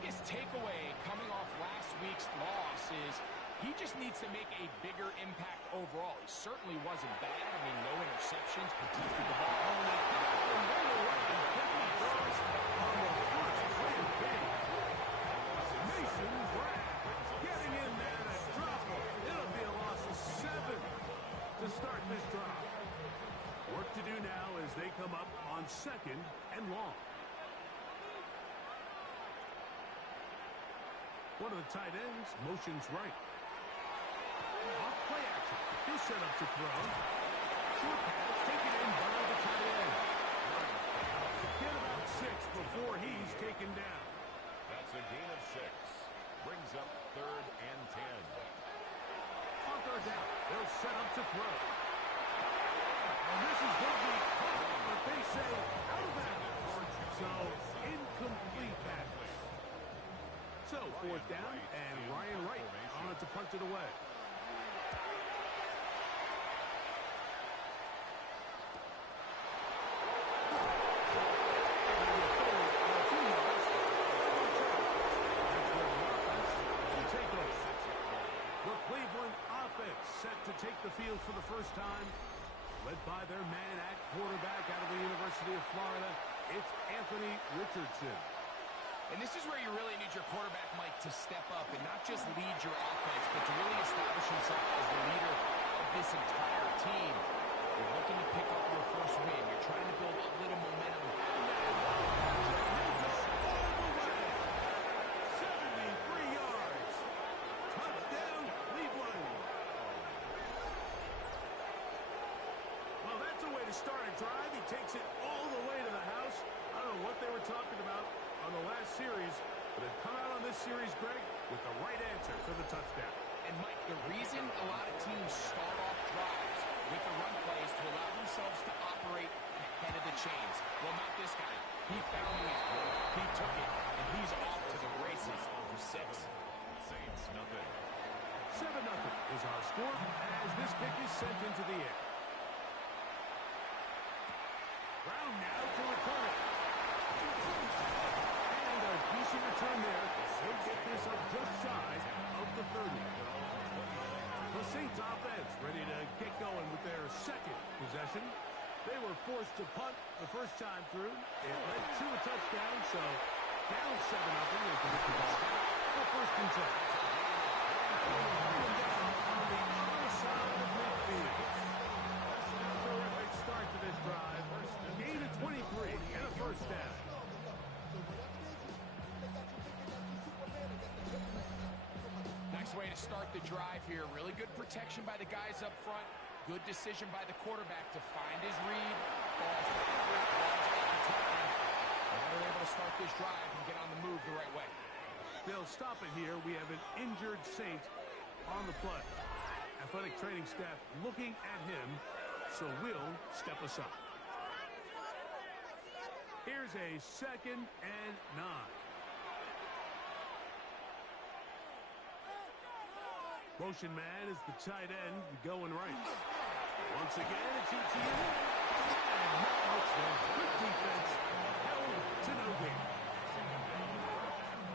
biggest takeaway coming off last week's loss is he just needs to make a bigger impact overall. He certainly wasn't bad. I mean, no interceptions, protected the ball. Mason Grant getting in there to drop him. It'll be a loss of 7 to start this drive. Work to do now as they come up on 2nd and long. One of the tight ends motions right. Off play action. He'll set up to throw. Short pass taken in by the tight end. Get about 6 before he's taken down. That's a gain of 6. Brings up 3rd and 10. On 3rd down, they'll set up to throw. And this is going to be caught, but they say out of bounds. So, incomplete pass. So, 4th down, and Ryan Wright on to punt it away. Set to take the field for the first time, led by their man at quarterback out of the University of Florida. It's Anthony Richardson. And this is where you really need your quarterback, Mike, to step up and not just lead your offense, but to really establish himself as the leader of this entire team. You're looking to pick up your first win. You're trying to build a little momentum. 73 yards. Touchdown, Cleveland. Well, that's a way to start a drive. He takes it all the way to the house. I don't know what they were talking about on the last series, but they've come out on this series, Greg, with the right answer for the touchdown. And, Mike, the reason a lot of teams start off drives with the run plays to allow themselves to operate ahead of the chains. Well, not this guy. He found the end. He took it, and he's off to the races for 6. Saints, nothing. 7-0 is our score as this kick is sent into the air. Brown now to return it. And a decent return there. They'll get this up just shy of the 30. The Saints offense ready to get going with their 2nd possession. They were forced to punt the first time through. It led to a touchdown, so down 7-0 as they get the ball back for 1st and 10. On the other side of midfield. Terrific start to this drive. Gain of 23 and a 1st down. Nice way to start the drive here. Really good protection by the guys up front. Good decision by the quarterback to find his read. Balls accurate, balls on time. And they're able to start this drive and get on the move the right way. They'll stop it here. We have an injured Saint on the play. Athletic training staff looking at him, so we'll step aside. Here's a 2nd and 9. Motion man is the tight end going right. Once again, it's ETN. And not much there. Good defense. Held to no gain.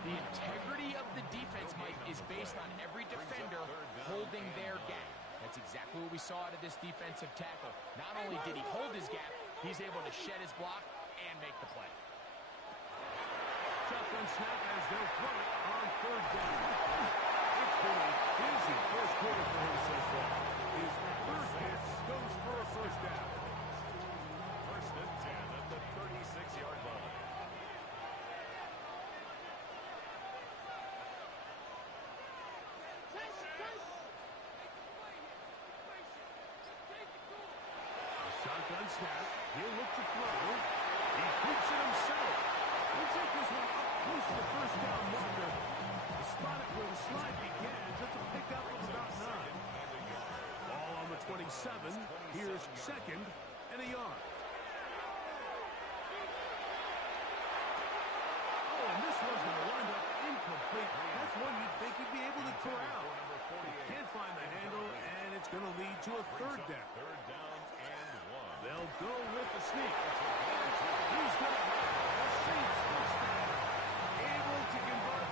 The integrity of the defense, Mike, is based on every defender holding their gap. That's exactly what we saw out of this defensive tackle. Not only did he hold his gap, he's able to shed his block and make the play. Shotgun snap as they'll throw it on 3rd down. It's been a busy first quarter for him so far. His 3rd hit goes for a 1st down. 1st and 10 at the 36-yard line. Shotgun snap. He'll look to throw. He keeps it himself. He'll take this one up close to the 1st down marker. Spotted where the slide begins. It's a pickup of about 9. Ball on the 27. Here's 2nd and a yard. Oh, and this one's going to wind up incomplete. That's one you'd think he'd be able to corral. Can't find the handle, and it's going to lead to a 3rd down. 3rd down and 1. They'll go with the sneak. He's going to have the Saints 1st down. Able to convert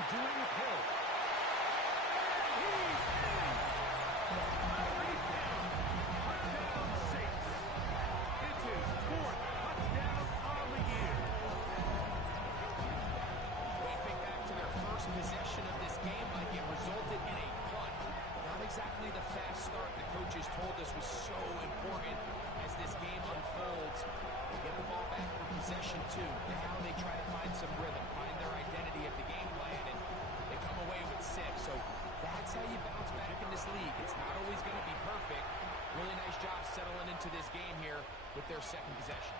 can do it with Hill. And he's in. Touchdown, Saints. It's his 4th touchdown on the year. They think back to their first possession of this game like it resulted in a punt. Not exactly the fast start the coaches told us was so important as this game unfolds. They get the ball back for possession 2. Now they try to find some rhythm, find their identity of the game plan, and they come away with 6. So that's how you bounce back in this league. It's not always going to be perfect. Really nice job settling into this game here with their second possession.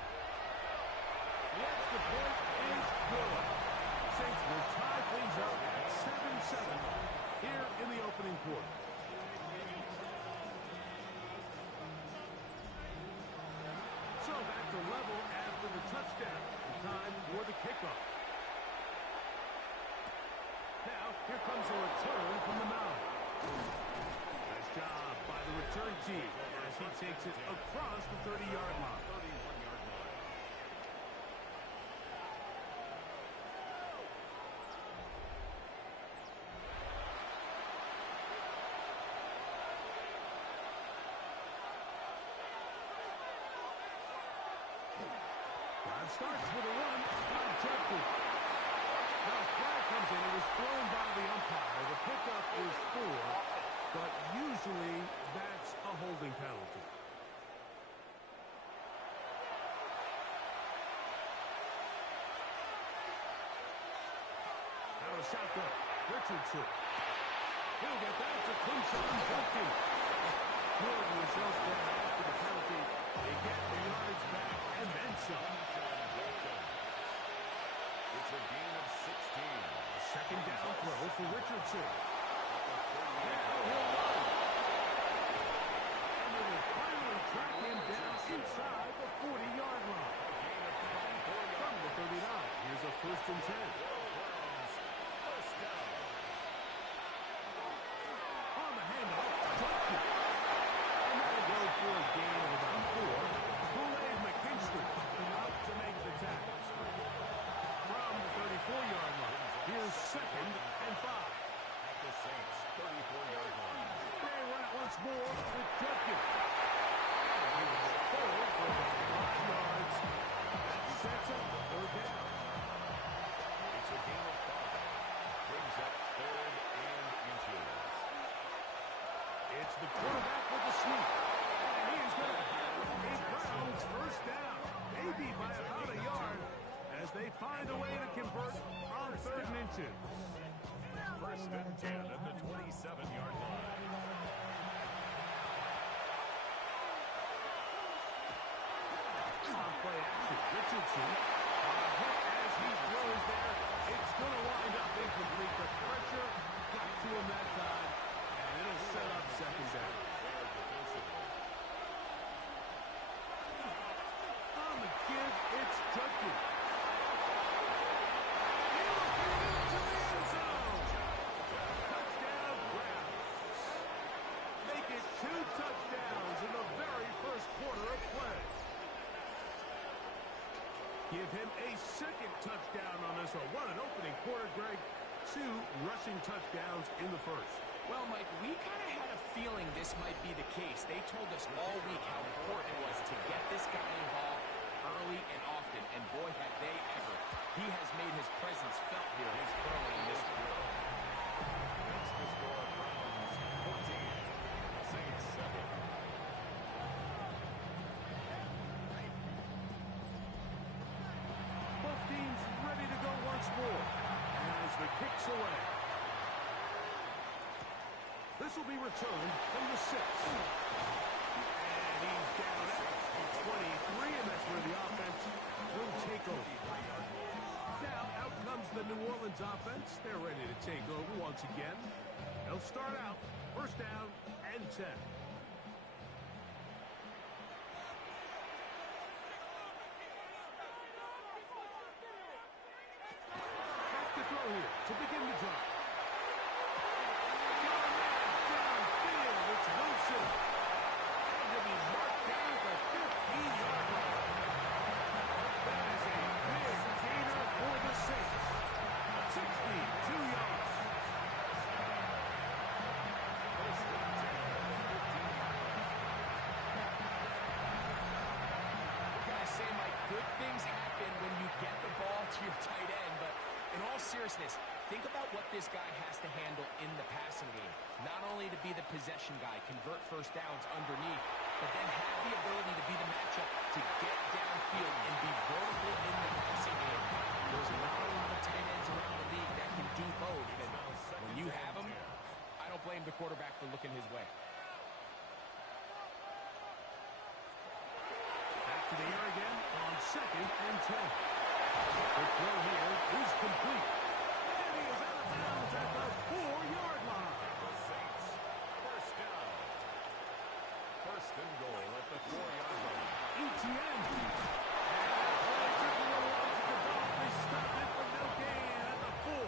The extra point is good. Saints will tie things up at 7-7 here in the opening quarter. So back to level after the touchdown. Time for the kickoff. Now, here comes a return from the mound. Nice job by the return team as he takes it across the 30-yard line. Starts with a run, rejected. Now a flag comes in. It was thrown by the umpire. The pickup is 4, but usually that's a holding penalty. Out of shotgun, Richardson. He'll get that to Quinshon Judkins. Good result there after the penalty. They get the yards back and then some. It's a gain of 16. Second down throw for Richardson. Now he'll run. And they will finally track him down inside the 40-yard line. From the 39, here's a 1st and 10. First down. On the handoff, Judkins. And that'll go for a gain of about 4. Kool-Aid McKinstry out to make the tackle. From the 34-yard line, here's 2nd and 5. At the Saints' 34-yard line. They run it once more with Judkins. He was forward for about 5 yards. That sets up the 3rd down. It's a gain of 5. Brings up 3rd and inches. It's the quarterback with the sweep. And he is going to have a Browns 1st down. Maybe by about a yard as they find a way to convert on 3rd and inches. 1st and 10 at the 27-yard line. On play action, Richardson. Hit as he throws there. It's going to wind up incomplete. The pressure got to him that time, and it'll set up 2nd down. On the give, it's Judkins. Into the end zone. Touchdown, Browns. Make it 2 touchdowns in the very first quarter of play. Give him a 2nd touchdown on this one. What an opening quarter, Greg. 2 rushing touchdowns in the first. Well, Mike, we kind of had a feeling this might be the case. They told us all week how important it was to get this guy involved early and often, and boy, had they ever. He has made his presence felt here early in this quarter. Makes the score Browns 14, Saints 7. Both teams ready to go once more as the kick's away. This will be returned from the 6. And he's down at 23, and that's where the offense will take over. Now out comes the New Orleans offense. They're ready to take over once again. They'll start out 1st down and 10. Back to throw here to begin the drive. Downfield, it's Wilson. And to be marked down at the 15-yard line. That is a big gainer for the Saints. 62 yards. to your tight end, but in all seriousness, think about what this guy has to handle in the passing game. Not only to be the possession guy, convert first downs underneath, but then have the ability to be the matchup to get downfield and be vertical in the passing game. There's not a lot of tight ends around the league that can do both, and when you have them, I don't blame the quarterback for looking his way. Back to the air again on 2nd and 10. The throw here is complete. And he is out of bounds at the 4-yard line. The Saints, first down. First and goal at the 4-yard line. ETN. And that's why it took a little while to develop. They stopped it for no gain at the 4.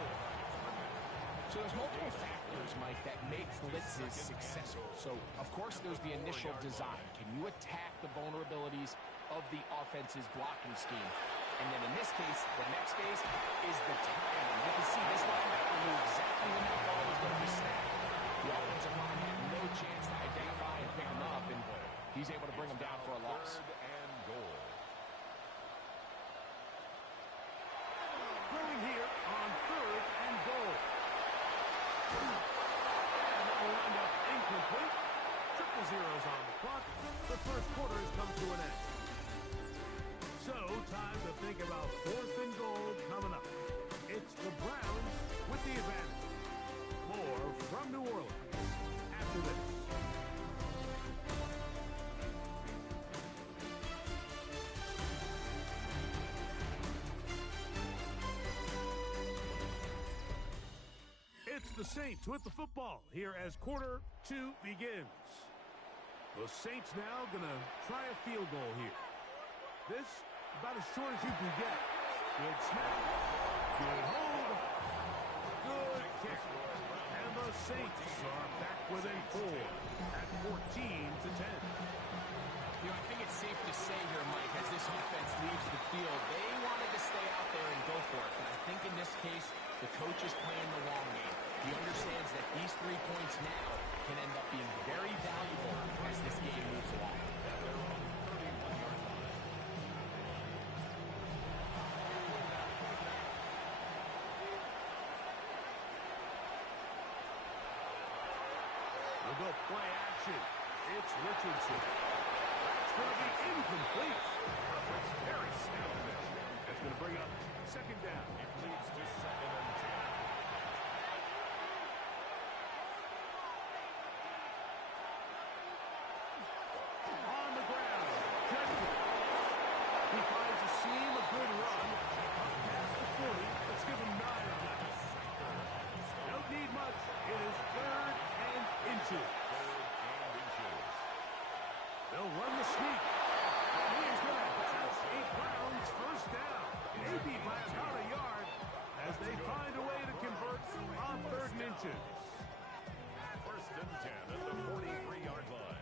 So there's multiple factors, Mike, that make blitzes successful. So, of course, there's the initial design. Can you attack the vulnerabilities of the offense's blocking scheme? And then in this case, the next phase is the timing. You can see this linebacker knew exactly when that ball was going to be snapped. The offensive line had no chance to identify and pick him up, and he's able to bring him down for a loss. Third and goal. Throwing here on 3rd and goal. And that will end up incomplete. Triple zeros on the clock. The first quarter has come to an end. So, time to think about 4th and goal coming up. It's the Browns with the advantage. More from New Orleans after this. It's the Saints with the football here as quarter 2 begins. The Saints now going to try a field goal here. This about as short as you can get. Good snap. Good hold. Good kick. And the Saints are back within 4 at 14-10. You know, I think it's safe to say here, Mike, as this offense leaves the field, they wanted to stay out there and go for it. But I think in this case, the coach is playing the long game. He understands that these 3 points now can end up being very valuable as this game moves along. We'll go play action. It's Richardson. That's going to be incomplete. That's very snappish. That's going to bring up 2nd down. It leads to 2nd and 10. On the ground. Judgment. He finds a seam, a good run. Up past the 40. Let's give him 9 on that. Don't need much. It is 3rd and inches. They'll run the sneak. And he is going to pass a Browns first down. Maybe by about a yard as they find a way to convert on 3rd and inches. First and 10 at the 43-yard line.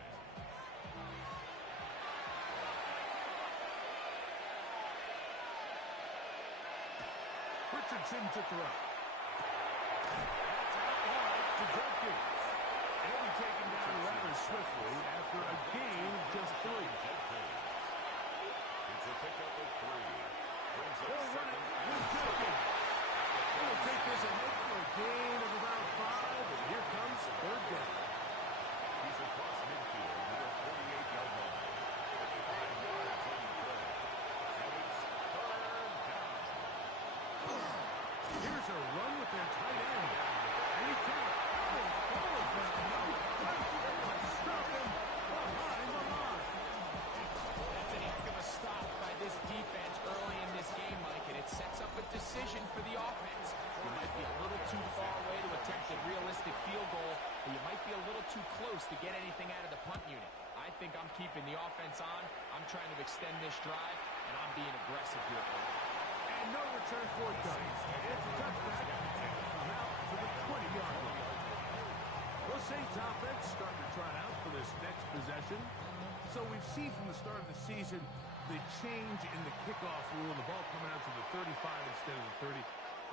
Richardson to throw. That's out wide to Jenkins. He'll be taken down rather swiftly after a gain of just 3. It's a pickup of 3. They'll run it with Jenkins. They'll take this ahead for a gain of about 5, and here comes 3rd down. He's across midfield to the 48-yard line. 5 yards on the play. And it's 3rd down. Here's a run with their tight end. And he can't. Stop him behind the line. That's a heck of a stop by this defense early in this game, Mike, and it sets up a decision for the offense. You might be a little too far away to attempt a realistic field goal, but you might be a little too close to get anything out of the punt unit. I think I'm keeping the offense on. I'm trying to extend this drive, and I'm being aggressive here. And no return forthcoming. It's a touchback. Come out to the 20-yard line. The Saints offense starting to try out for this next possession. So we've seen from the start of the season the change in the kickoff rule, the ball coming out to the 35 instead of the 30.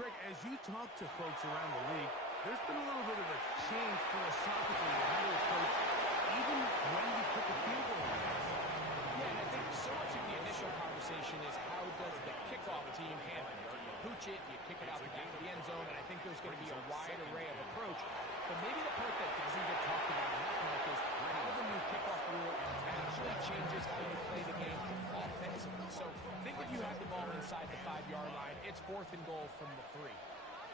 Greg, as you talk to folks around the league, there's been a little bit of a change philosophically in how to approach even when you put the field goal in. Yeah, and I think so much of the initial conversation is how does the kickoff team handle it? Do you launch it? Do you kick it out the back of the end zone? And I think there's going to be a wide array of approach. But maybe the part that doesn't get talked about enough, Mike, is how the new kickoff rule actually changes how you play the game offensively. So think if you have the ball inside the 5-yard line, it's 4th and goal from the 3.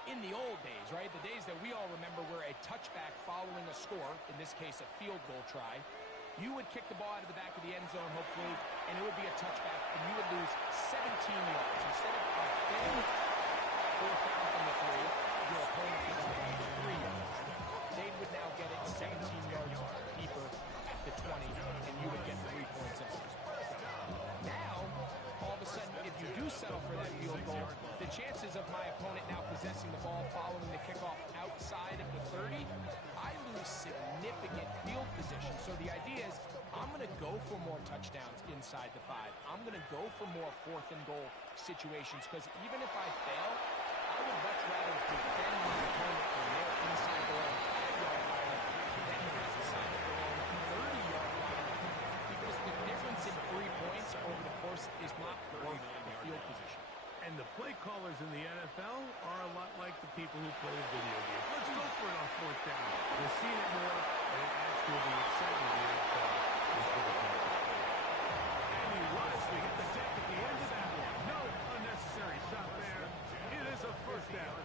In the old days, right, the days that we all remember were a touchback following a score, in this case a field goal try, you would kick the ball out of the back of the end zone, hopefully, and it would be a touchback, and you would lose 17 yards. Instead of a failed 4th down from the 3, your opponent gets it at the 3 yards. They would now get it 17 yards deeper at the 20, and you would get 3 points out. Now, all of a sudden, if you do settle for that field goal, the chances of my opponent now possessing the ball following the kickoff outside of the 30, I lose significant field position. So the idea is I'm going to go for more touchdowns inside the 5. I'm going to go for more 4th and goal situations because even if I fail, I would much rather defend my opponent when they're inside their own 5-yard line than outside of their own 30-yard line because the difference in 3 points over the course is not worth the field position. And the play callers in the NFL are a lot like the people who play the video games. Let's go for it on 4th down. We're seeing it more, and it adds to the excitement of the NFL. And he wisely hit the deck at the end of that one. No unnecessary shot there. It is a 1st down.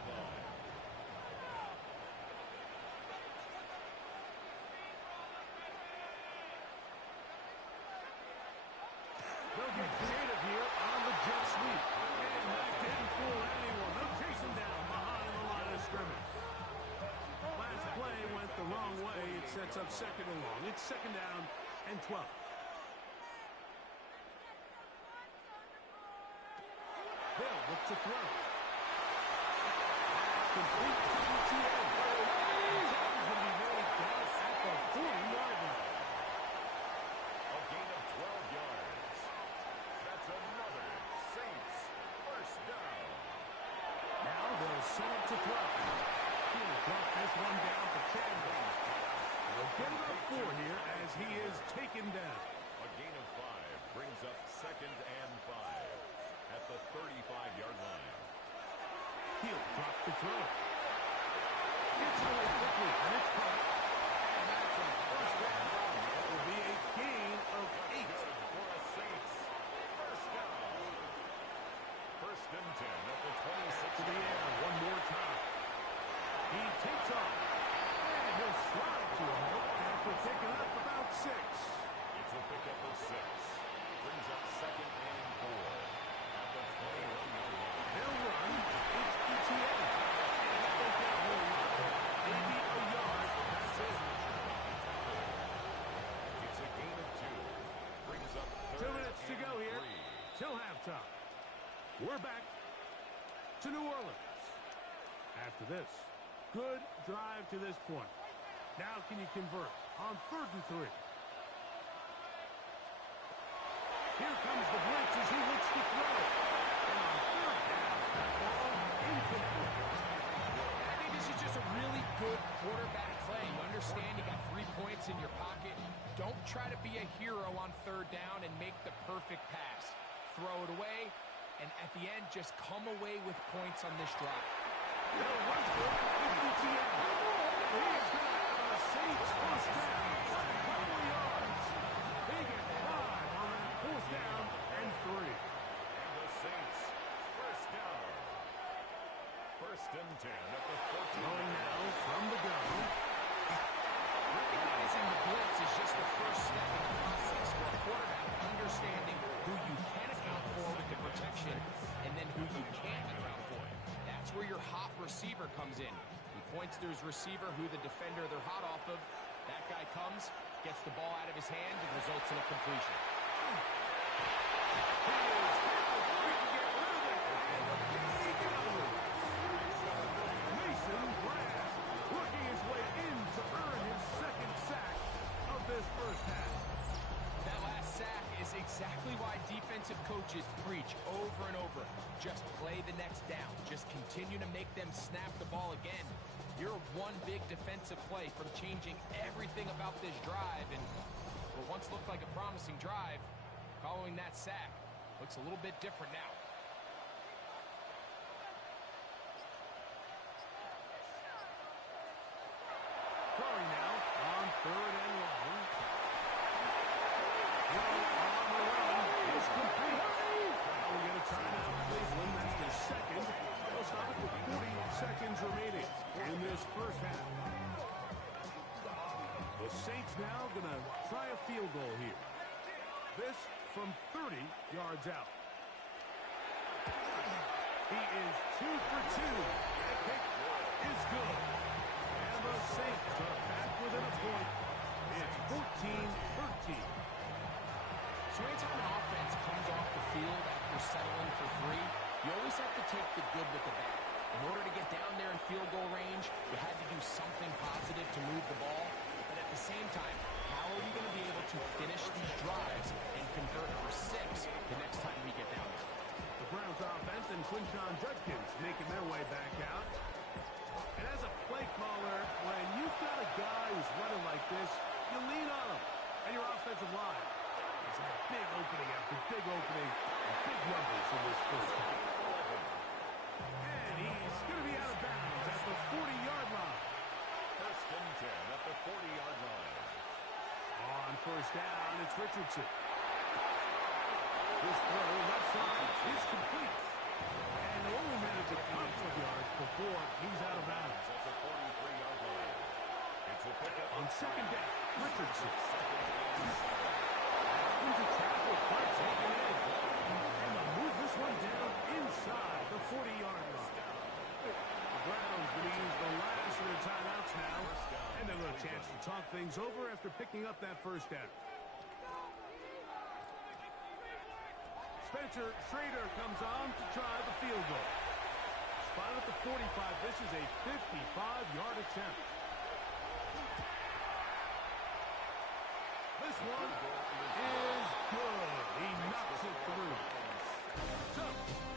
They'll get creative here on the jet sweep. And that didn't fool anyone. They'll chase him down behind the line of scrimmage. Last play went the wrong way. It sets up 2nd and long. It's 2nd down and 12. They'll look to throw. That's complete to ETN. The tackle's going to be made down at the 40-yard line. A gain of 12 yards. That's another Saints 1st down. Now they'll set up to throw. He'll drop this one down for Chandler. They'll get about 4 here as he is taken down. A gain of 5 brings up 2nd and 5 at the 35-yard line. He'll drop the throw. It's away quickly, and it's caught. And that's a 1st down. That will be a gain of 8. Good for a Saints 1st down. 1st and 10 at the 26. To the air one more time. He takes off. And he'll slide to a halt after picking up about 6. It's a pickup of 6. Brings up 2nd and 4 at the 21-yard line. They'll run. It's ETN. And I think that will maybe a yard. That's it. It's a gain of 2. Brings up 2 3rd minutes to go here. Till halftime. We're back to New Orleans. After this, good drive to this point. Now can you convert on 3rd and 3? Here comes the blitz as he looks to throw. And on 3rd down, that ball incomplete. I think this is just a really good quarterback play. You understand you got 3 points in your pocket. Don't try to be a hero on 3rd down and make the perfect pass. Throw it away, and at the end, just come away with points on this drive. They'll run for it with ETN. He is going to have a Saints 1st down by a couple of yards. They get 5 on that 4th down and 3. And the Saints 1st down. 1st and 10 at the 14. Going now from the gun. Recognizing the blitz is just the first step in the process for a quarterback, understanding who you can account for with the protection and then who you can't account for. That's where your hot receiver comes in. He points to his receiver, who the defender they're hot off of. That guy comes, gets the ball out of his hand, and results in a completion. Mason Graham working his way in to earn his 2nd sack of this 1st half. That last sack is exactly why defensive coaches preach over and over. Just play the next down. Just continue to make them snap the ball again. You're one big defensive play from changing everything about this drive. And what once looked like a promising drive, following that sack, looks a little bit different now. throwing now on 3rd and long. Throw on the run is complete. Now we get a timeout, Cleveland. That's their second. They'll stop it with 40 seconds remaining in this first half. The Saints now going to try a field goal here. This from 30 yards out. He is 2 for 2. That kick is good. And the Saints are back within a point. It's 14-13. So anytime an offense comes off the field after settling for 3, you always have to take the good with the bad. In order to get down there in field goal range, you had to do something positive to move the ball. But at the same time, how are we going to be able to finish these drives and convert for 6 the next time we get down there? The Browns offense and Quinton Judkins making their way back out. And as a play caller, when you've got a guy who's running like this, you lean on him. And your offensive line has had big opening after big opening and big numbers in this first half. And he's going to be out of bounds at the 40-yard line. First and 10 at the 40-yard line. On first down, it's Richardson. This throw left side is complete. And they only manage a couple of yards before he's out of bounds. At the 43-yard line. It's a pickup On second down, Richardson. Into traffic, but taken in. And they'll move this one down inside the 40-yard line. The Browns going to use the last of their timeouts now. And they'll have a chance to talk things over after picking up that first down. Spencer Schrader comes on to try the field goal. Spotted at the 45. This is a 55-yard attempt. This one is good. He knocks it through. So,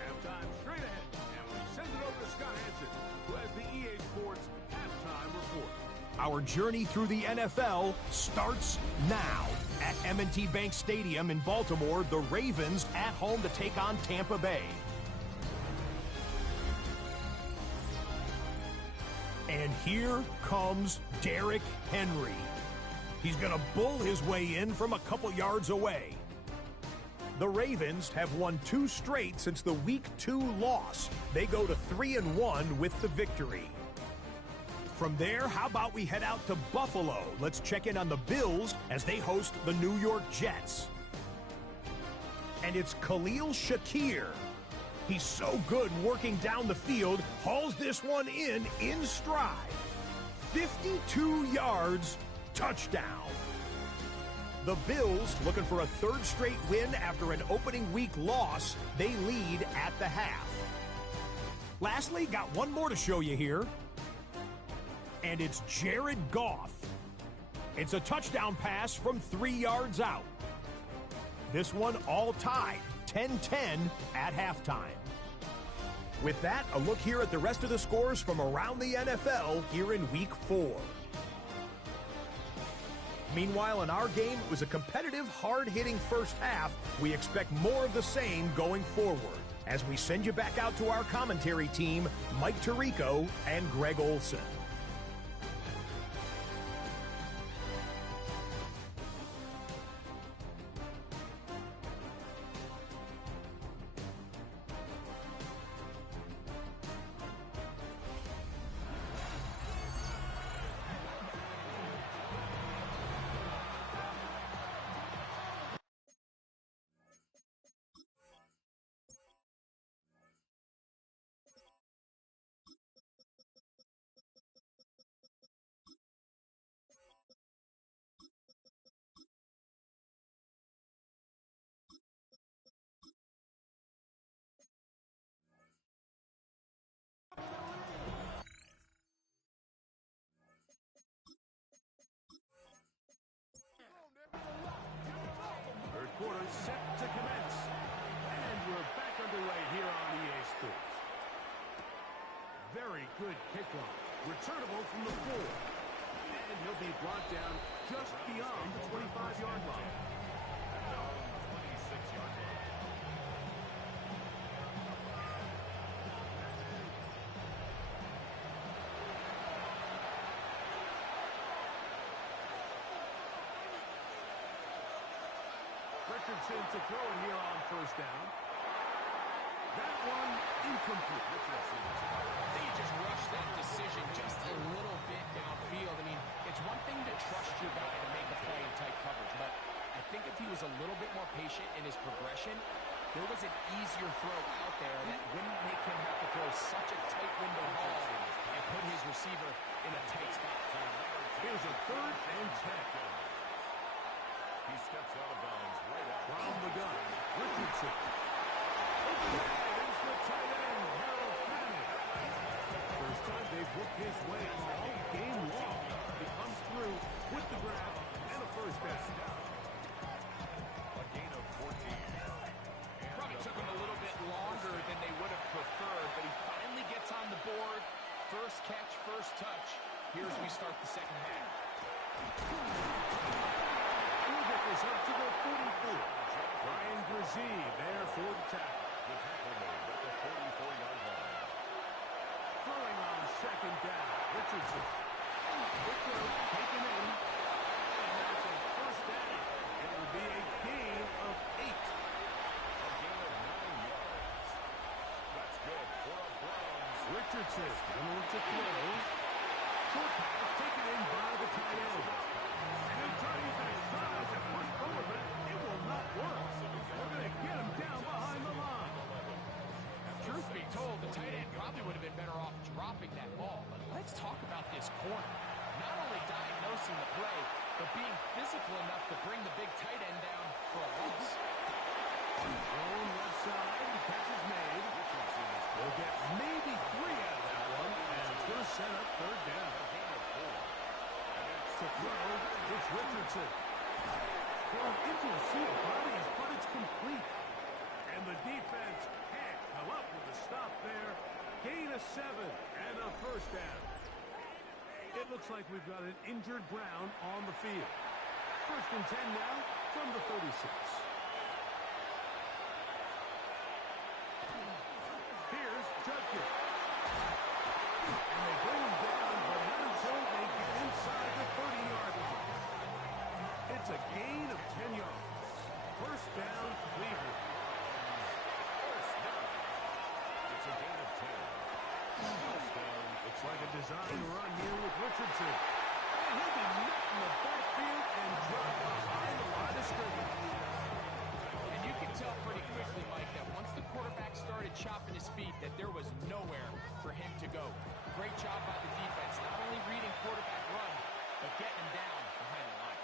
halftime straight ahead. And we send it over to Scott Hansen, who has the EA Sports halftime report. Our journey through the NFL starts now. At M&T Bank Stadium in Baltimore, the Ravens at home to take on Tampa Bay. And here comes Derrick Henry. He's going to bull his way in from a couple yards away. The Ravens have won 2 straight since the Week 2 loss. They go to 3-1 with the victory. From there, how about we head out to Buffalo? Let's check in on the Bills as they host the New York Jets. And it's Khalil Shakir. He's so good working down the field, hauls this one in stride. 52 yards, touchdown. The Bills, looking for a 3rd straight win after an opening week loss, they lead at the half. Lastly, got one more to show you here. And it's Jared Goff. It's a touchdown pass from 3 yards out. This one all tied, 10-10 at halftime. With that, a look here at the rest of the scores from around the NFL here in Week 4. Meanwhile, in our game, it was a competitive, hard-hitting first half. We expect more of the same going forward as we send you back out to our commentary team, Mike Tirico and Greg Olson. Quarter set to commence. And we're back underway here on EA Sports. Very good kickoff. Returnable from the 4. And he'll be brought down just beyond the 25-yard line. 26-yard line. Richardson to throw it here on first down. That one incomplete. They just rushed that decision just a little bit downfield. I mean, it's one thing to trust your guy to make a play in tight coverage, but I think if he was a little bit more patient in his progression, there was an easier throw out there that wouldn't make him have to throw such a tight window ball and put his receiver in a tight spot. Here's a 3rd and 10. He steps out of bounds right out. From the gun, Richardson. Open man is the tight end, Harold Fanning. First time they've worked his way all game long. He comes through with the grab and a first down. A gain of 14. Probably took him a little bit longer than they would have preferred, but he finally gets on the board. First catch, first touch. Here's we start the second half. We'll get this up to the 44. Ryan Brzee there for the tackle. The tackle made at the 44-yard line. Throwing on second down, Richardson. The throw taken in. And that's a first down. It will be a gain of 8. A gain of 9 yards. That's good for a Browns. Richardson going to throw. Short pass taken in by the tight end. And he'll try to use that size and push forward, but it will not work. We're going to get him down behind the line. Truth be told, the tight end probably would have been better off dropping that ball. But let's talk about this corner. Not only diagnosing the play, but being physical enough to bring the big tight end down for a loss. Thrown left side, the catch is made. We'll get maybe 3 out of that one, and it's going to set up 3rd down. To throw, it's Richardson. Thrown into a sea of bodies, but it's complete. And the defense can't come up with a stop there. Gain of 7 and a first down. It looks like we've got an injured Brown on the field. 1st and 10 now from the 36. Here's Judkins. And they bring him down, but not until they get inside the 30-yard line. It's a gain of 10 yards. First down, Cleveland. It's a gain of 10. First down. Looks like a design run here with Richardson. And he'll be met in the backfield and dropped behind the line of scrimmage. And you can tell pretty quickly, Mike, that once the quarterback started chopping his feet, that there was nowhere for him to go. Great job by the defense, not only reading quarterback run, but getting him down behind the line.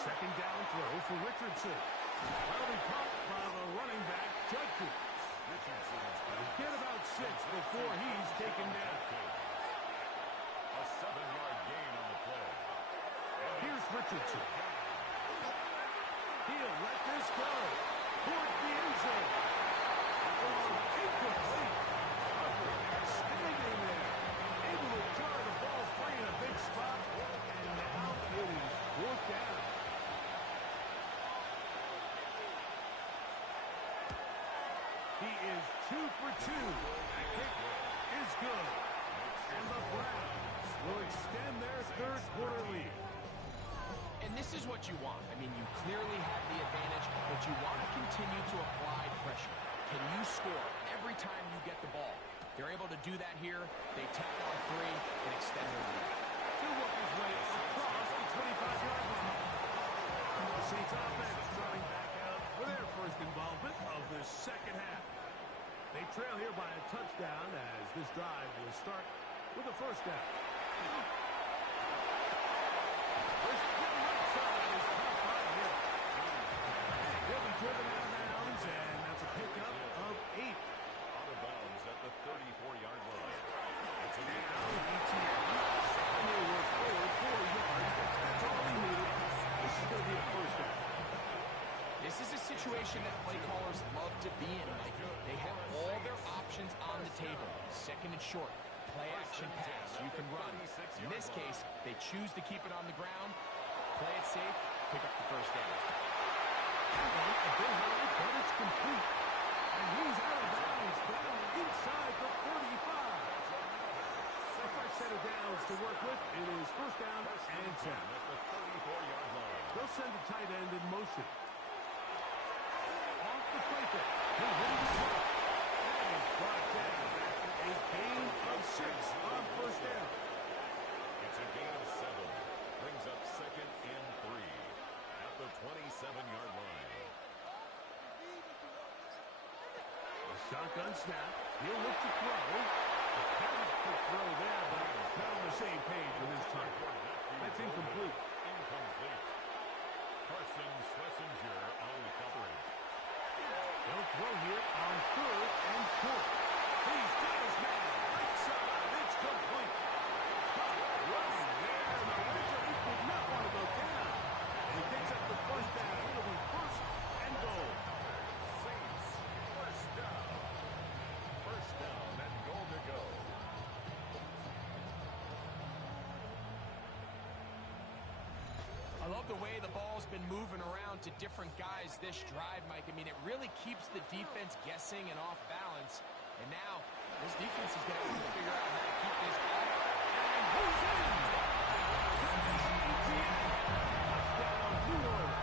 Second down throw for Richardson. Well, he caught by the running back, Judkins. He'll get about 6 before he's taken down. A 7-yard gain on the play. Here's Richardson. He'll let this go. Towards the end zone. Incomplete. Standing there. Able to jar the ball free in a big spot. And now it is 4th down. He is 2 for 2. That kick is good. And the Browns will extend their 3rd quarter lead. And this is what you want. I mean, you clearly have the advantage, but you want to continue to apply pressure. Can you score every time you get the ball? They're able to do that here. They tack on 3 and extend their lead. To work his way across the 25-yard line. The Saints offense coming back out for their first involvement of the second half. They trail here by a touchdown as this drive will start with a first down. This left side is caught by Hill. He'll be driven out of bounds, and that's a pickup of 8. Out of bounds at the 34-yard line. It's a gain. Now, ETN. And they work forward 4 yards. That's all he needed. This is going to be a first down. This is a situation that play callers love to be in, Mike. They have all their options on the table. Second and short, play action pass, you can run. In this case, they choose to keep it on the ground, play it safe, pick up the first down. A bit high, but it's complete. And he's out of bounds down inside the 35. A fresh set of downs to work with. It is first down and 10. At the 34-yard line. They'll send the tight end in motion. Shotgun snap. He'll look to throw. A very quick throw there, but not on the same page with his target. That's incomplete. Incomplete. Carson Schlesinger on the coverage. They'll throw here on 3rd and short. He's got his man. Right side. It's complete. Running there. And the Rangers did not want to go down. And he picks up the first down. It'll be 1st and goal. Saints, first down. First down and goal to go. I love the way the ball's been moving around to different guys this drive, Mike. I mean, it really keeps the defense guessing and off balance. And now, this defense is going to have to figure out how to keep this ball. And who's in? Touchdown, New Orleans.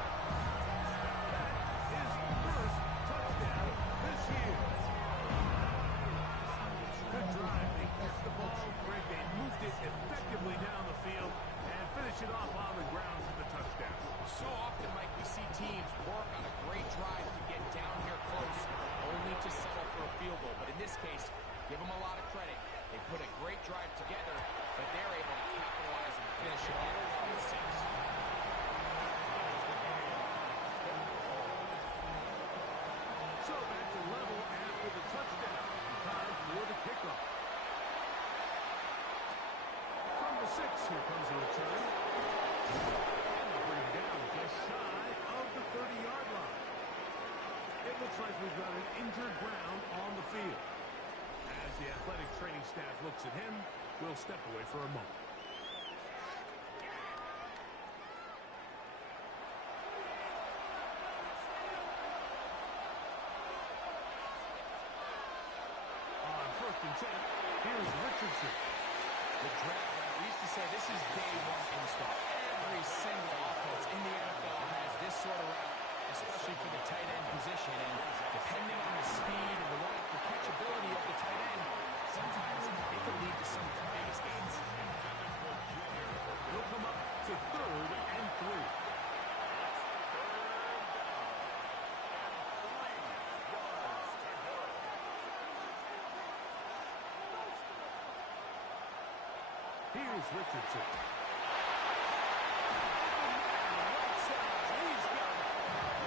That is the first touchdown this year. Good drive. They kept the ball, Greg. They moved it effectively down the field and finish it off on the ground for the touchdown. So often, Mike, we see teams work on a great drive to get down here close, only to settle for a field goal. But in this case, give them a lot of credit. They put a great drive together, but they're able to capitalize and finish it off on the 6. So back to level after the touchdown. Time for the kickoff. From the 6, here comes the return. And they'll bring him down just shy of the 30-yard line. It looks like we've got an injured Brown on the field. As the athletic training staff looks at him, we'll step away for a moment. On 1st and 10, here's Richardson. The draft, we used to say this is day 1 install. Every single offense in the NFL has this sort of route, especially for the tight end position. And depending on the speed and the catchability of the tight end, sometimes it can lead to some tremendous gains. He'll come up to 3rd and 3. Here's Richardson. Right side, he's got it.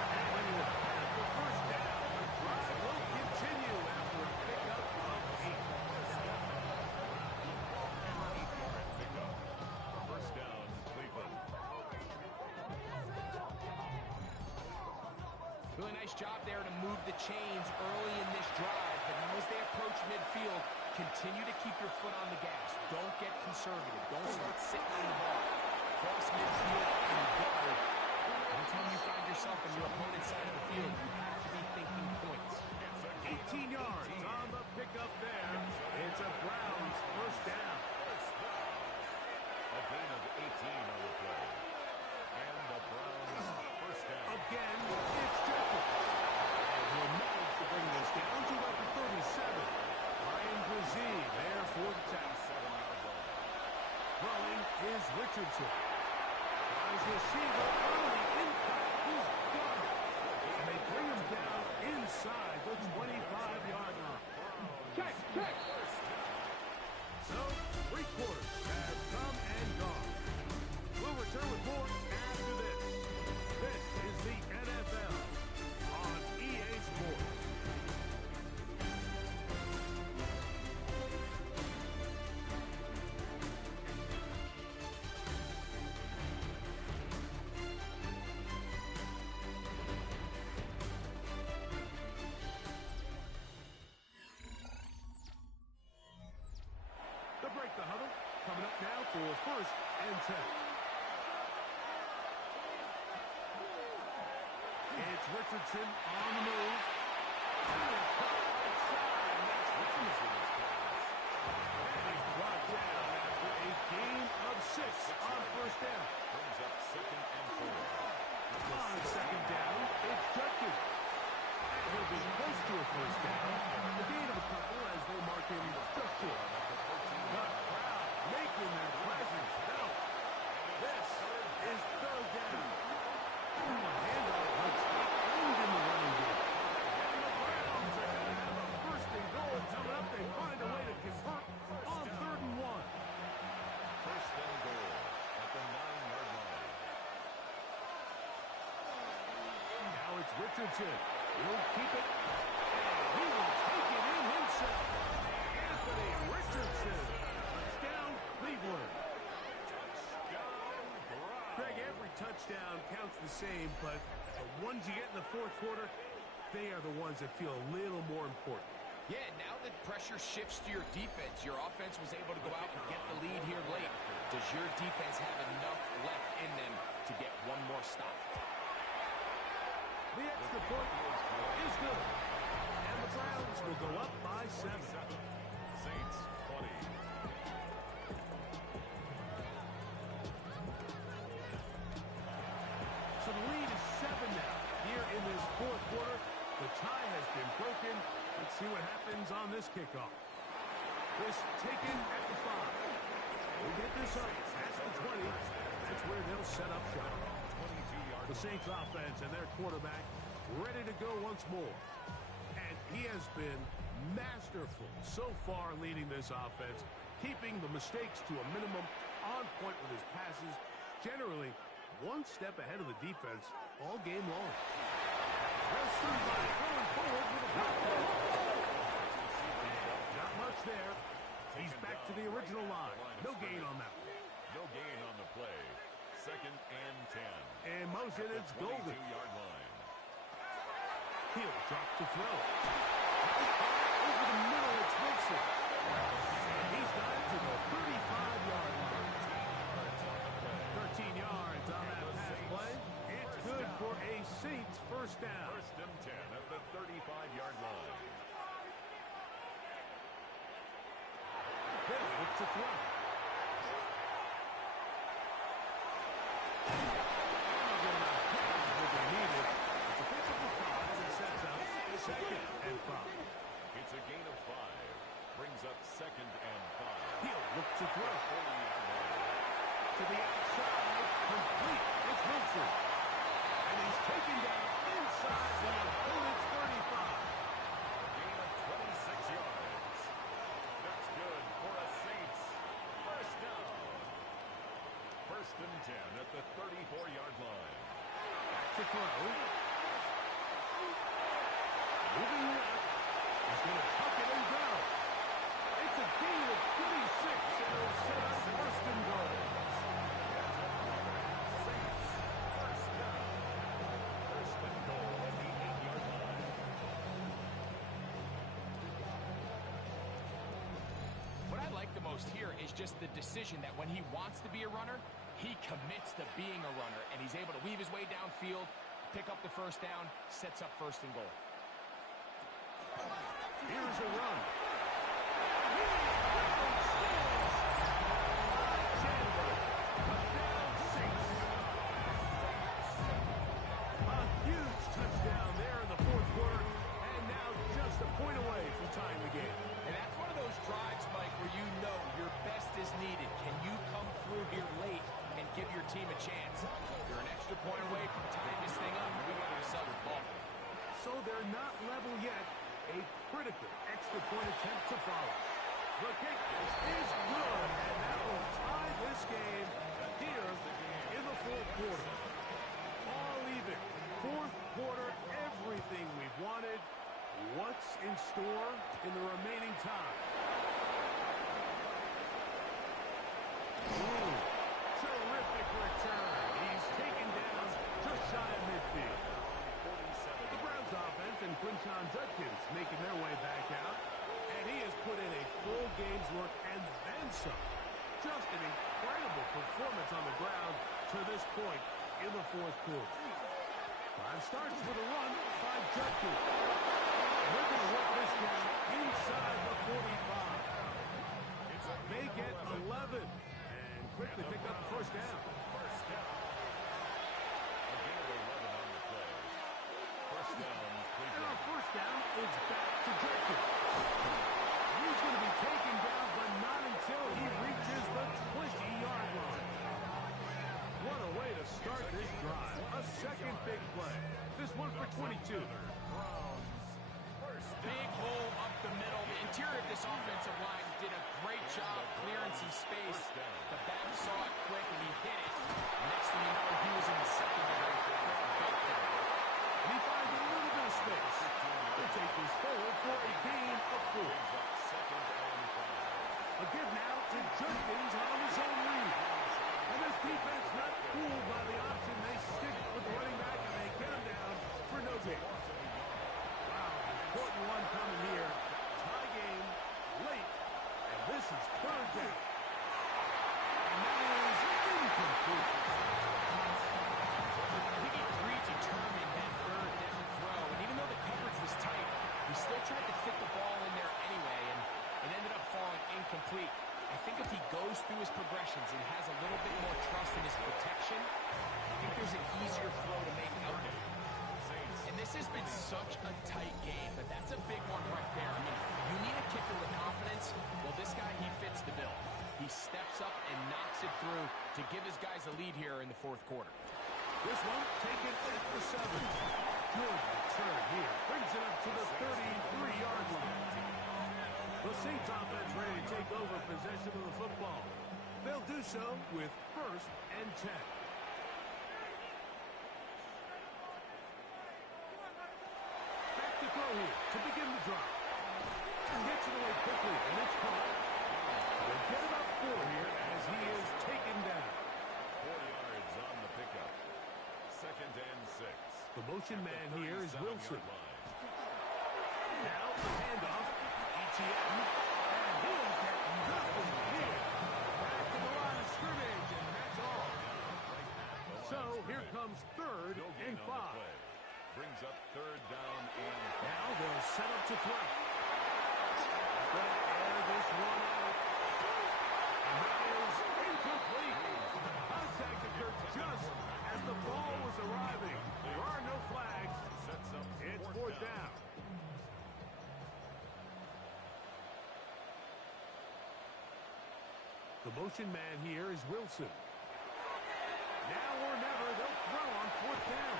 And when you have the first down, the drive will continue after a pickup of 8. First down, Cleveland. Really nice job there to move the chains early in this drive. But now as they approach midfield, continue to keep your foot on the gas. Don't get conservative. Don't start sitting on the ball. Cross midfield and go. Anytime you find yourself on your opponent's side of the field, you have to be thinking points. 18 yards on the pickup there. It's a Browns first down. A gain of 18 on the play. And the Browns first down. Again, it's Jacobs. And he'll manage to bring this down to about the 37. Ryan Brazil there for the tackle. Throwing is Richardson. As receiver early impact, he's got it. And they bring him down inside the 25-yard line. Check. So, 3 quarters have come and gone. We'll return with more after this. This is the NFL on EA Sports. The break the huddle coming up now for 1st and 10. It's Richardson on the move. And it's caught outside. That's Richardson's pass. And he's brought down after a gain of 6 on 1st down. Brings up 2nd and 4. On 2nd down, it's Judkins. And he'll be close to a 1st down. The gain of a couple as they mark him just short. The crowd making their presence felt. This is 3rd down. The handoff looks like aimed in the running game. Richardson. He'll keep it. And he will take it in himself. Anthony Richardson. Touchdown, Cleveland. Greg, every touchdown counts the same, but the ones you get in the fourth quarter, they are the ones that feel a little more important. Yeah, now that pressure shifts to your defense, your offense was able to go out and get the lead here late. Does your defense have enough left in them to get one more stop? The extra point is good. And the Browns will go up by 7. Saints 20. So the lead is 7 now. Here in this fourth quarter, the tie has been broken. Let's see what happens on this kickoff. This taken at the 5. We'll get this up past the 20. That's where they'll set up shop. The Saints offense and their quarterback ready to go once more. And he has been masterful so far leading this offense, keeping the mistakes to a minimum, on point with his passes, generally one step ahead of the defense all game long. Going forward with a block. Not much there. He's back to the original line. No gain on that one. No gain on the play. Second and 10. And motion, it's golden. 22-yard line. He'll drop to throw. Over the middle, it's Wilson. He's got it to the 35-yard line. 13 yards on that pass play. It's good for a Saints first down. First and 10 at the 35-yard line. They'll look to throw. Second and 5. It's a gain of 5. Brings up second and 5. He'll look to throw. 40-yard line. To the outside. Complete. It's Wilson. And he's taken down inside the opponent's 35. Gain of 26 yards. That's good for a Saints first down. First and 10 at the 34-yard line. Back to throw. Moving left. He's going to tuck it and go. It's a gain of 26, and it'll set up first and goal. Saints first down. First and goal at the 8-yard line. What I like the most here is just the decision that when he wants to be a runner, he commits to being a runner, and he's able to weave his way downfield, pick up the first down, sets up first and goal. Here's a run. A huge touchdown there in the fourth quarter, and now just a point away from tying the game. And that's one of those drives, Mike, where you know your best is needed. Can you come through here late and give your team a chance? You're an extra point away from tying this thing up. We got ourselves a ball. So they're not level yet. A critical extra point attempt to follow. The kick is good, and that will tie this game here in the fourth quarter. All even. Fourth quarter, everything we've wanted. What's in store in the remaining time? Ooh, terrific return. He's taken down just shy of midfield. The Browns offense and Quinshon Judkins making their way back out. And he has put in a full game's work and then some. Just an incredible performance on the ground to this point in the fourth quarter. Time starts with a run by Judkins. They're going to work this down inside the 45. They get 11 and quickly pick up the first down. First down. A gain of 11 on the play. First down, And Cleveland. on first down, it's back to Judkins. He's going to be taken down, but not until he reaches the 20-yard line. What a way to start this drive. A second big play. This one for 22. Big hole up the middle. The interior of this offensive line did a great job clearing some space. The back saw it quick, and he hit it. Next thing you know, he was in the secondary for a big play. And he finds a little bit of space. They take this forward for a gain of 4. A give now to Jenkins on his own read. And this defense not fooled by the option. They stick with the running back and they get him down for no gain. Wow, important one coming here. Tie game late. And this is 3rd down. And that is incomplete. I think he predetermined that 3rd down throw. And even though the coverage was tight, he still tried to fit the ball in there anyway. And it ended up falling incomplete. I think if he goes through his progressions and has a little bit more trust in his protection, I think there's an easier throw to make out there. And this has been such a tight game, but that's a big one right there. I mean, you need a kicker with confidence. Well, this guy, he fits the bill. He steps up and knocks it through to give his guys a lead here in the 4th quarter. This one taken at the 7. Good return here. Brings it up to the 33-yard line. The Saints offense ready to take over possession of the football. They'll do so with 1st and 10. Back to throw here to begin the drive. And gets it away quickly, and it's caught. They'll get it up 4 here as he is taken down. 4 yards on the pickup. 2nd and 6. The motion man here is Wilson. Now the handoff. ETN. And he'll get nothing here. Back to the line of scrimmage, and that's all. So here comes 3rd and 5. Brings up 3rd down and Now they'll set up to throw. Going to air this one out. And that is incomplete. Contact occurred just as the ball was arriving. There are no flags. sets up It's 4th down. The motion man here is Wilson. Now or never, they'll throw on 4th down.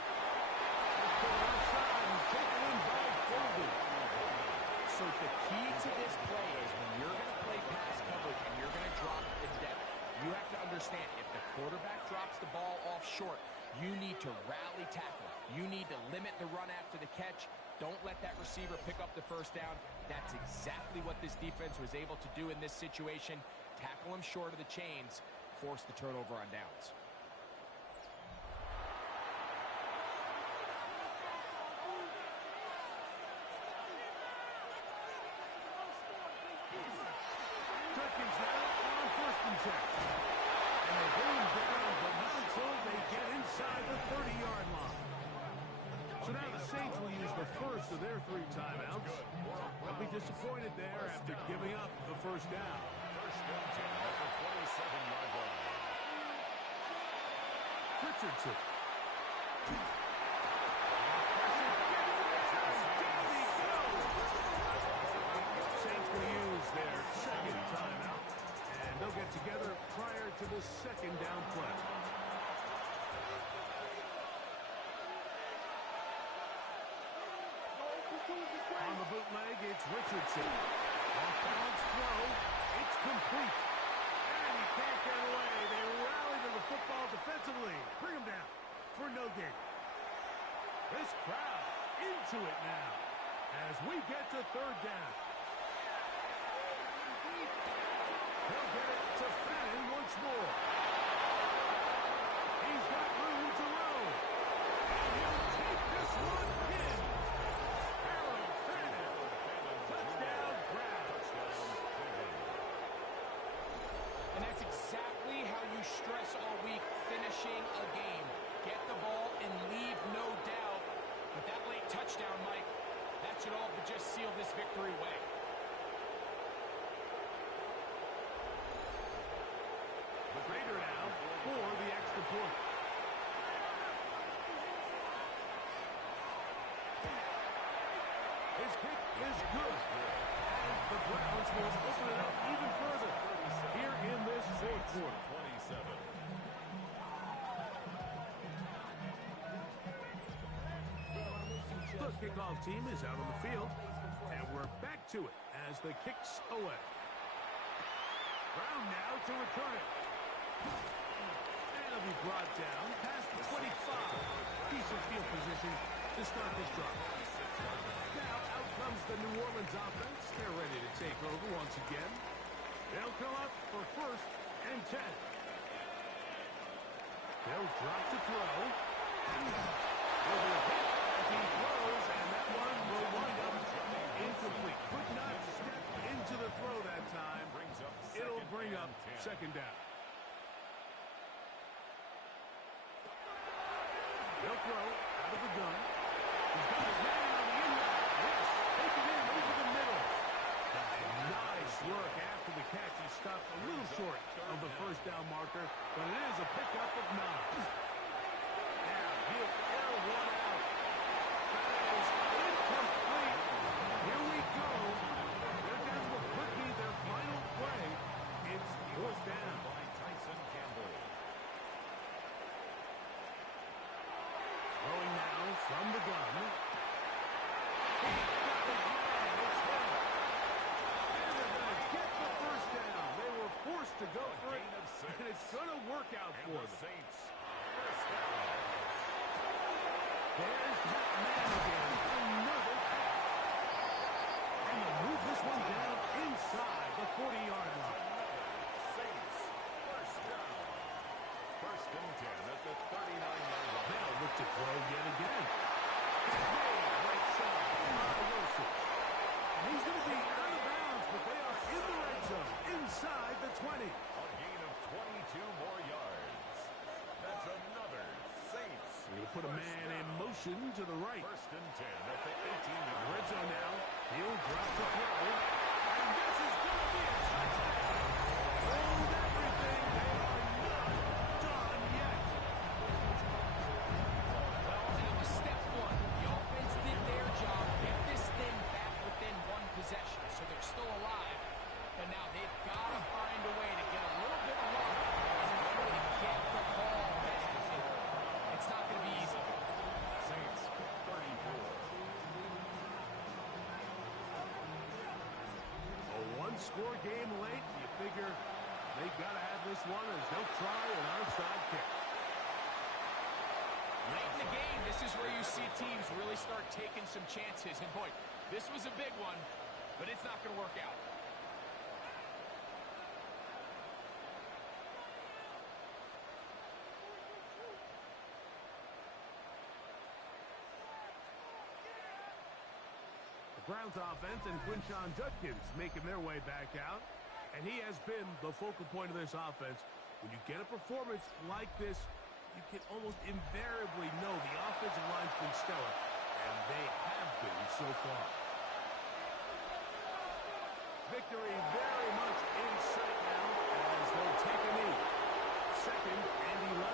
To the left side and taken in by Golden. So the key to this play is when you're going to play pass coverage and you're going to drop in depth, you have to understand if the quarterback drops the ball off short, you need to rally tackle. You need to limit the run after the catch. Don't let that receiver pick up the 1st down. That's exactly what this defense was able to do in this situation. Tackle him short of the chains, force the turnover on downs. Jenkins now on 1st and 10. And they bring him down, but not until they get inside the 30-yard line. So now the Saints will use the first of their 3 timeouts. They'll be disappointed there after giving up the 1st down. 1st and 10 at the 27-yard line. Richardson. Saints will use their 2nd timeout, and they'll get together prior to the 2nd down play. On the bootleg, it's Richardson. Off-balance throw. It's complete. And he can't get away. They rally to the football defensively. Bring him down for no gain. This crowd into it now as we get to 3rd down. He'll get it to Fannin once more. He's got room to roam. And he'll take this one in. Harold Fannin. Touchdown, Browns. And that's exactly how you stress all week, finishing a game. Get the ball and leave no doubt. But that late touchdown, Mike, that should all but just seal this victory away. The Raider now for the extra point. His kick is good. And the Browns will open it up even further here in this 4th quarter. 27. The kickoff team is out on the field, and we're back to it as the kick's away. Brown now to return it. And it'll be brought down past the 25. Decent field position to start this drive. Now out comes the New Orleans offense. They're ready to take over once again. They'll come up for 1st and 10. They'll drop to throw. Will be hit as he throws, and that one will wind up incomplete. Could not step into the throw that time. It'll bring up 2nd down. They'll throw out of the gun. He's got his man on the in-route. Yes, take it in over the middle. Nice work after the catch. He stopped a little short of the 1st down marker, but it is a pickup of 9. Now he'll air one out. That is incomplete. Here we go. That will could be their final play. It's 4th down. Throwing now from the gun. He's got it high. It's him. And they're going to get the 1st down. They were forced to go for it, and it's going to work out for them. There's that man again. Another pass. And they'll move this one down inside the 40-yard line. First and 10 at the 39-yard line. They'll look to throw yet again. Right side by Wilson. And he's going to be out of bounds, but they are in the red zone, inside the 20. A gain of 22 more yards. That's another Saints. We're going to put a man in motion to the right. First and 10 at the 18-yard line. Red zone now. He'll drop to throw. And this is going to be a touchdown. Hold everything. They are not done yet. Well, that was step 1. The offense did their job, get this thing back within 1 possession, so they're still alive. But now they've got to find a way to get a little bit of luck and get the ball back. It's not going to be easy. Saints 34. A 1-score game late. You figure they've got to have this one as they'll try an onside kick. Late in the game, this is where you see teams really start taking some chances. And boy, this was a big one, but it's not going to work out. Browns offense and Quinshon Judkins making their way back out. And he has been the focal point of this offense. When you get a performance like this, you can almost invariably know the offensive line's been stellar. And they have been so far. Victory very much in sight now as they'll take a knee. 2nd and 11.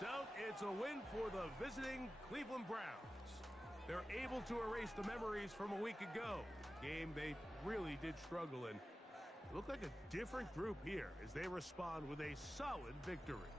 So, it's a win for the visiting Cleveland Browns. They're able to erase the memories from a week ago. Game they really did struggle in. It looked like a different group here as they respond with a solid victory.